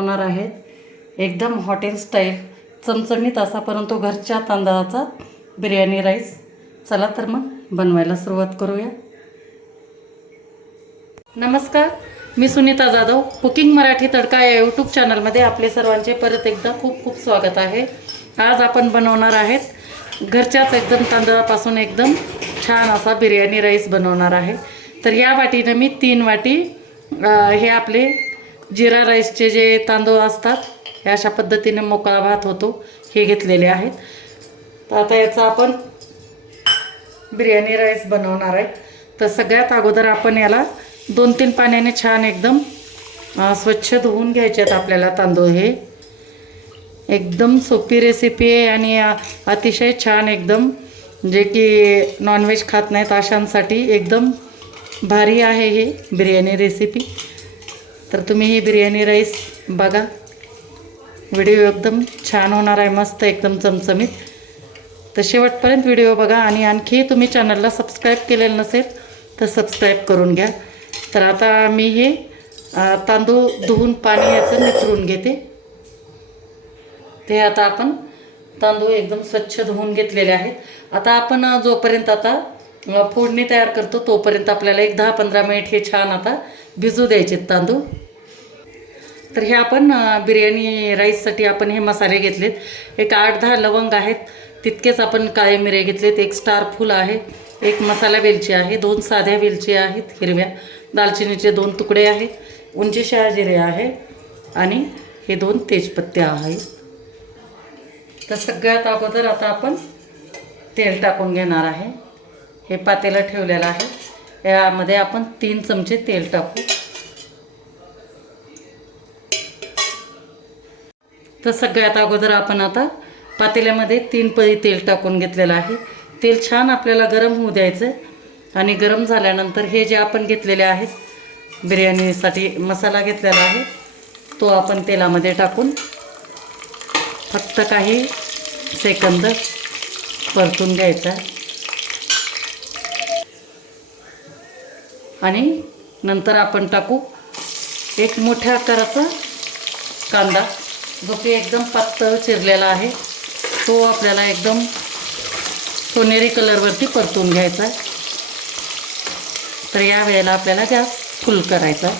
होणार आहेत एकदम हॉटेल स्टाईल चमचमीत असा परंतु घरच्या तांदळाचा बिर्याणी राईस. चला तर मग बनवायला सुरुवात करूया. नमस्कार, मी सुनीता जाधव. कुकिंग मराठी तडका या यूट्यूब चॅनलमध्ये आपले सर्वांचे परत एकदा खूप खूप स्वागत आहे. आज आपण बनवणार आहेत घरच्याच एकदम तांदळापासून एकदम छान असा बिर्याणी राईस बनवणार आहे. तर या वाटीनं मी 3 वाटी हे आपले जिरा राईसचे जे तांदूळ असतात हे अशा पद्धतीने मोकळा भात होतो हे घेतलेले आहेत. तर आता याचा आपण बिर्याणी राईस बनवणार आहे. तर सगळ्यात अगोदर आपण याला 2-3 पाण्याने छान एकदम स्वच्छ धुवून घ्यायचे आहेत आपल्याला तांदूळ. हे एकदम सोपी रेसिपी आहे आणि अतिशय छान एकदम जे की नॉनव्हेज खात नाहीत अशांसाठी एकदम भारी आहे हे बिर्याणी रेसिपी. तर तुम्ही ही बिर्याणी राईस बघा, व्हिडिओ एकदम छान होणार आहे, मस्त एकदम चमचमीत. तर शेवटपर्यंत व्हिडिओ बघा आणि आणखी तुम्ही चॅनलला सबस्क्राईब केलेलं नसेल तर सबस्क्राईब करून घ्या. तर आता मी हे तांदूळ धुवून पाणी याचं निथरून घेते. ते आता आपण तांदूळ एकदम स्वच्छ धुवून घेतलेले आहेत. आता आपण जोपर्यंत आता फोडणी तयार करतो तोपर्यंत आपल्याला एक 10-15 मिनिट हे छान आता भिजू द्यायचे तांदूळ. तर हे आपण बिर्याणी राईससाठी आपण हे मसाले घेतलेत. एक 8-10 लवंग आहेत, तितकेच आपण काळे मिरे घेतलेत, एक स्टार फूल आहे, एक मसाला वेलची आहे, 2 साध्या वेलची आहेत हिरव्या, दालचिनीचे 2 तुकडे आहेत, उंची शहाजिरे आहे आणि हे 2 तेजपत्ते आहेत. तर सगळ्यात अगोदर आता आपण तेल टाकून घेणार आहे. हे पातेलं ठेवलेलं आहे, यामध्ये आपण 3 चमचे तेल टाकू. तर सगळ्यात अगोदर आपण आता पातेल्यामध्ये 3 पळी तेल टाकून घेतलेलं आहे. तेल छान आपल्याला गरम होऊ द्यायचं आणि गरम झाल्यानंतर हे जे आपण घेतलेले आहेत बिर्याणीसाठी मसाला घेतलेला आहे तो आपण तेलामध्ये टाकून फक्त काही सेकंद परतून घ्यायचा आणि नंतर आपण टाकू एक मोठ्या आकाराचा कांदा, जो की एकदम पातळ चिरलेला आहे. तो आपल्याला एकदम सोनेरी कलरवरती परतून घ्यायचा आहे. तर या वेळेला आपल्याला गॅस फुल करायचा आहे.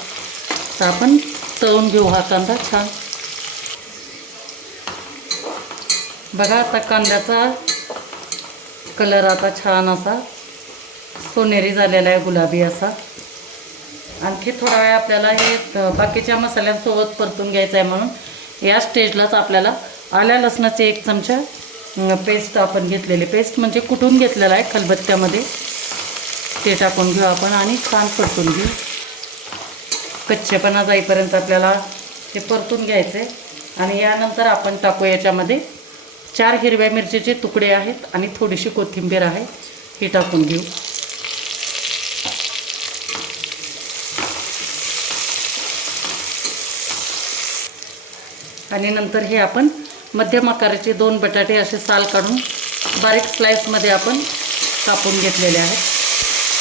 तर आपण तळून घेऊ हा कांदा छान. बघा आता कांद्याचा कलर आता छान असा सोनेरी झालेला आहे, गुलाबी असा. आणखी थोडा वेळ आपल्याला हे बाकीच्या मसाल्यांसोबत परतून घ्यायचं आहे. म्हणून या स्टेजलाच आपल्याला आल्या लसणाचे 1 चमचा पेस्ट आपण घेतलेली, पेस्ट म्हणजे कुटून घेतलेला आहे खलबत्त्यामध्ये, ते टाकून घेऊ आपण आणि छान परतून घेऊ. कच्चेपणा जाईपर्यंत आपल्याला हे परतून घ्यायचं आहे. आणि यानंतर आपण टाकू याच्यामध्ये 4 हिरव्या मिरचीचे तुकडे आहेत आणि थोडीशी कोथिंबीर आहे, हे टाकून घेऊ. आणि नंतर हे आपण मध्यम आकाराचे 2 बटाटे असे साल काढून बारीक स्लाइसमध्ये आपण कापून घेतलेले आहेत,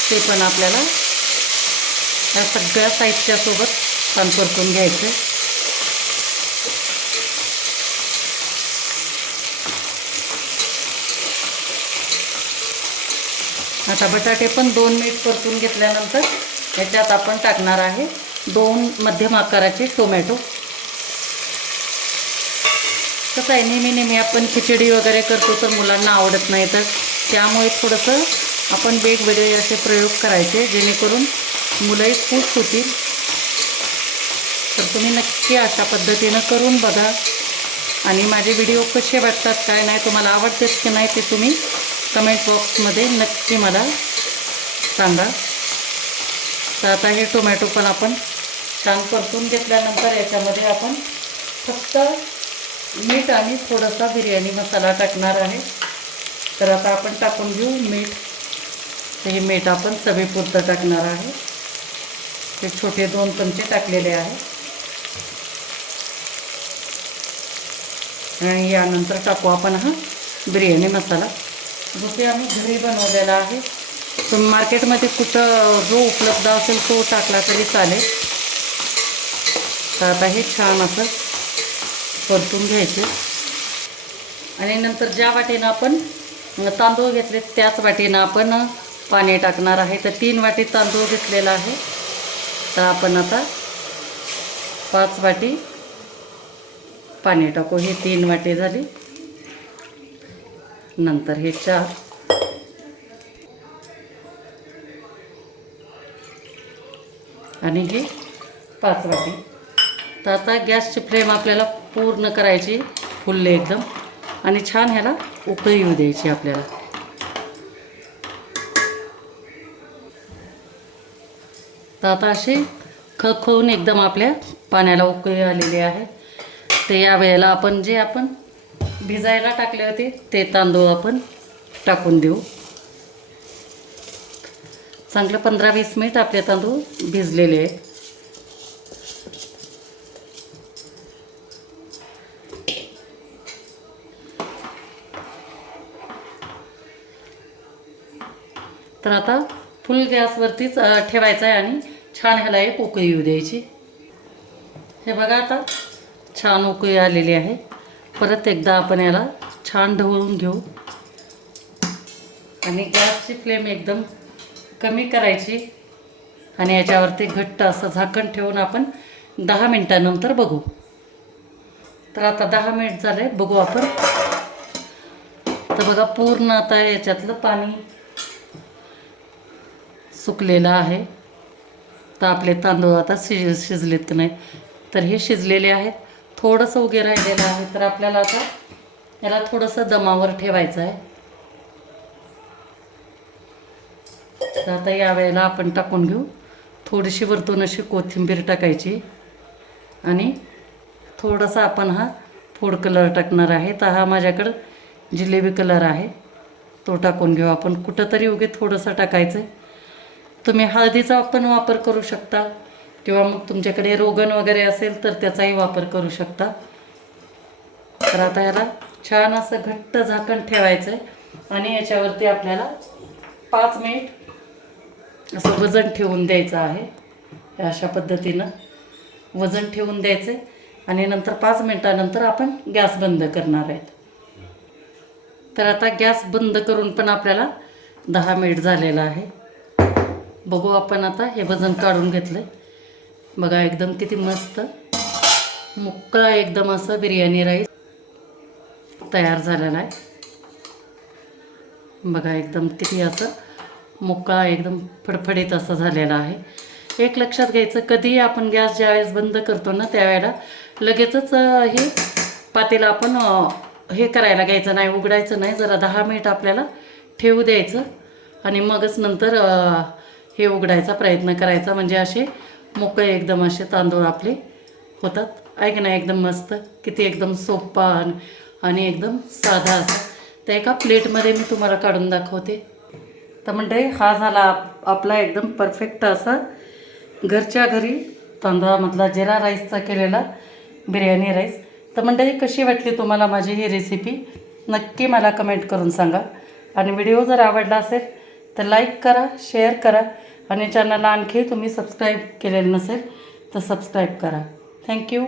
ते पण आपल्याला या सगळ्या साहित्यासोबत छान परतून घ्यायचं. आता बटाटे पण 2 मिनिट परतून घेतल्यानंतर याच्यात आपण टाकणार आहे 2 मध्यम आकाराचे टोमॅटो. कसं आहे, नेहमी आपण खिचडी वगैरे करतो तर मुलांना आवडत नाही, तर त्यामुळे थोडंसं आपण वेगवेगळे असे प्रयोग करायचे जेणेकरून मुलंही खुश होतील. तर तुम्ही नक्की अशा पद्धतीनं करून बघा आणि माझे व्हिडिओ कसे वाटतात काय नाही, तुम्हाला आवडतात की नाही ते तुम्ही कमेंट बॉक्समध्ये नक्की मला सांगा. तर आता हे टोमॅटो पण आपण छान परतून घेतल्यानंतर याच्यामध्ये आपण फक्त मीठ आणि थोडासा बिर्याणी मसाला टाकणार आहे. तर आता आपण टाकून घेऊ मीठ. तर हे मीठ आपण चवीपुरतं टाकणार आहे. ते छोटे 2 चमचे टाकलेले आहे. आणि यानंतर टाकू आपण हा बिर्याणी मसाला, जो की आम्ही घरी बनवलेला आहे. तो मार्केटमध्ये कुठं जो उपलब्ध असेल तो टाकला तरी चालेल. तर आता हे छान असं परतून घ्यायचे. आणि नंतर ज्या वाटीनं आपण तांदूळ घेतले त्याच वाटीनं आपण पाणी टाकणार आहे. तर 3 वाटी तांदूळ घेतलेला आहे, तर आपण आता 5 वाटी पाणी टाकू. हे 3 वाटी झाली, नंतर हे 4, आणि हे 5 वाटी. तर आता गॅसची फ्लेम आपल्याला पूर्ण करायची, फुल्ले एकदम, आणि छान ह्याला उकळी येऊ द्यायची आपल्याला. तर आता असे खळखळून एकदम आपल्या पाण्याला उकळी आलेली आहे. तर या वेळेला आपण जे आपण भिजायला टाकले होते ते तांदूळ आपण टाकून देऊ. चांगलं 15-20 मिनिट आपले तांदूळ भिजलेले आहेत. तर आता फुल गॅसवरतीच ठेवायचं आहे आणि छान ह्याला एक उकळी येऊ द्यायची. हे बघा आता छान उकळी आलेली आहे. परत एकदा आपण याला छान ढवळून घेऊ आणि गॅसची फ्लेम एकदम कमी करायची आणि याच्यावरती घट्ट असं झाकण ठेवून आपण 10 मिनिटानंतर बघू. तर आता 10 मिनिट झाले, बघू आपण. तर बघा पूर्ण आता याच्यातलं पाणी सुकलेलं आहे. तर आपले तांदूळ आता शिजलेत की नाही, तर हे शिजलेले आहेत. थोडंसं उगे राहिलेलं आहे, तर आपल्याला आता याला थोडंसं दमावर ठेवायचं आहे. तर आता या वेळेला आपण टाकून घेऊ. थोडीशी वरतून अशी कोथिंबीर टाकायची आणि थोडासा आपण हा फूड कलर टाकणार आहे. तर हा माझ्याकडं जिलेबी कलर आहे, तो टाकून घेऊ आपण. कुठंतरी उगे थोडंसं टाकायचं. तुम्ही हळदीचा पण वापर करू शकता किंवा मग तुमच्याकडे रोगन वगैरे असेल तर त्याचाही वापर करू शकता. तर आता याला छान असं घट्ट झाकण ठेवायचं आहे आणि याच्यावरती आपल्याला 5 मिनिट असं वजन ठेवून द्यायचं आहे. अशा पद्धतीनं वजन ठेवून द्यायचं आणि नंतर 5 मिनिटानंतर आपण गॅस बंद करणार आहेत. तर आता गॅस बंद करून पण आपल्याला 10 मिनिट झालेलं आहे. बघू आपण आता. हे वजन काढून घेतलं. बघा एकदम किती मस्त मोकळा एकदम असं बिर्याणी राईस तयार झालेला आहे. बघा एकदम किती असं मोकळा एकदम फडफडीत असं झालेला आहे. एक लक्षात घ्यायचं, कधीही आपण गॅस ज्यावेळेस बंद करतो ना त्यावेळेला लगेचच हे पातेलं आपण हे करायला घ्यायचं नाही, उघडायचं नाही. जरा 10 मिनिट आपल्याला ठेवू द्यायचं आणि मगच नंतर हे उघडायचा प्रयत्न करायचा. म्हणजे असे मोकळे एकदम असे तांदूळ आपले होतात. आहे की नाही? एकदम मस्त, किती एकदम सोपा आणि एकदम साधा असं. त्या एका प्लेटमध्ये मी तुम्हाला काढून दाखवते. तर मंडळी हा झाला आपला एकदम परफेक्ट असा घरच्या घरी तांदळामधला जिरा राईसचा केलेला बिर्याणी राईस. तर मंडळी कशी वाटली तुम्हाला माझी ही रेसिपी नक्की मला कमेंट करून सांगा. आणि व्हिडिओ जर आवडला असेल तर लाईक करा, शेअर करा आणि चॅनलला आणखी तुम्ही सबस्क्राईब केलेलं नसेल तर सबस्क्राईब करा. थँक्यू.